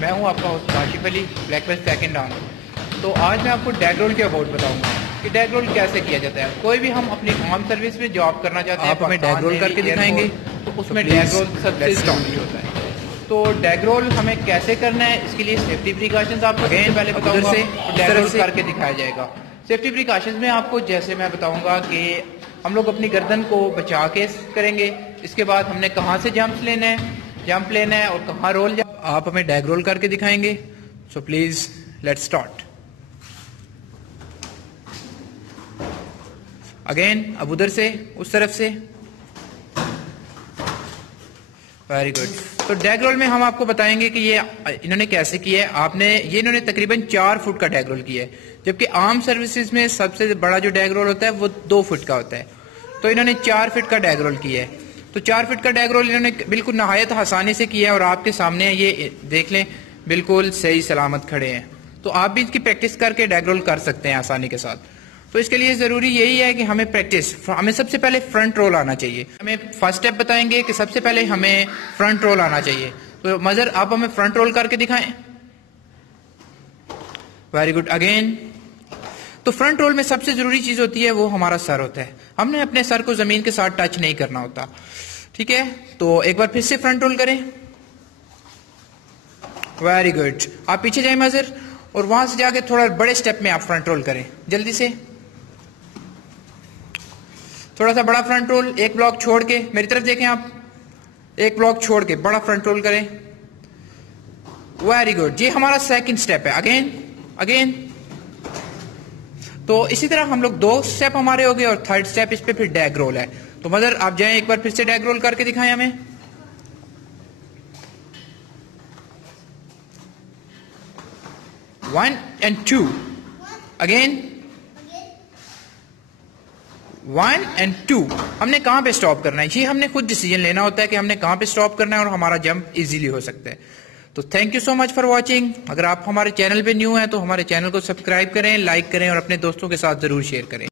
मैं हूं आपका host Kashif Ali, black belt second down. तो आज मैं आपको डैग रोल के अबाउट बताऊंगा कि डैग रोल कैसे किया जाता है। कोई भी हम अपनी आर्म सर्विस में जॉब करना चाहते हैं, आप हमें डैग रोल करके दिखाएंगे, तो उसमें डैग रोल सबसे जरूरी होता है। तो डैग रोल हमें कैसे करना है, इसके लिए सेफ्टी प्रिकॉशंस आपको पहले बताऊंगा, डैग रोल करके दिखाया जाएगा। सेफ्टी प्रिकॉशंस में आपको जैसे मैं बताऊंगा कि हम लोग अपनी गर्दन को बचा के करेंगे। इसके बाद हमने कहाँ से जंप लेना है और कहाँ रोल। आप हमें डैग रोल करके दिखाएंगे, so please let's start again. अब उधर से उस तरफ से, वेरी गुड। तो डैग रोल में हम आपको बताएंगे कि ये इन्होंने कैसे किया है। इन्होंने तकरीबन 4 फुट का डैग रोल किया है, जबकि आर्म सर्विसेज में सबसे बड़ा जो डैग रोल होता है वो 2 फुट का होता है। तो इन्होंने 4 फुट का डैग रोल किया है। तो 4 फुट का डैग रोल इन्होंने बिल्कुल नहायत आसानी से किया है और आपके सामने ये देख लें, बिल्कुल सही सलामत खड़े हैं। तो आप भी इसकी प्रैक्टिस करके डैग रोल कर सकते हैं आसानी के साथ। तो इसके लिए जरूरी यही है कि हमें सबसे पहले फ्रंट रोल आना चाहिए। हमें फर्स्ट स्टेप बताएंगे कि सबसे पहले हमें फ्रंट रोल आना चाहिए। तो मजर आप हमें फ्रंट रोल करके दिखाएं। Very good again. तो फ्रंट रोल में सबसे जरूरी चीज होती है वो हमारा सर होता है। हमने अपने सर को जमीन के साथ टच नहीं करना होता, ठीक है। तो एक बार फिर से फ्रंट रोल करें। Very good. आप पीछे जाए मजर, और वहां से जाके थोड़ा बड़े स्टेप में आप फ्रंट रोल करें जल्दी से। थोड़ा सा बड़ा फ्रंट रोल, एक ब्लॉक छोड़ के, मेरी तरफ देखें आप, एक ब्लॉक छोड़ के बड़ा फ्रंट रोल करें। Very good. ये हमारा सेकंड स्टेप है। अगेन। तो इसी तरह हम लोग 2 स्टेप हमारे हो गए और थर्ड स्टेप इस पे फिर डैग रोल है। तो मदर आप जाएं, एक बार फिर से डैग रोल करके दिखाएं हमें। 1 and 2 अगेन। 1 and 2। हमने कहां पे स्टॉप करना है, ये हमने खुद डिसीजन लेना होता है कि हमने कहां पे स्टॉप करना है और हमारा जंप इजीली हो सकता है। तो thank you so much for watching. अगर आप हमारे चैनल पे न्यू हैं तो हमारे चैनल को सब्सक्राइब करें, लाइक करें और अपने दोस्तों के साथ जरूर शेयर करें।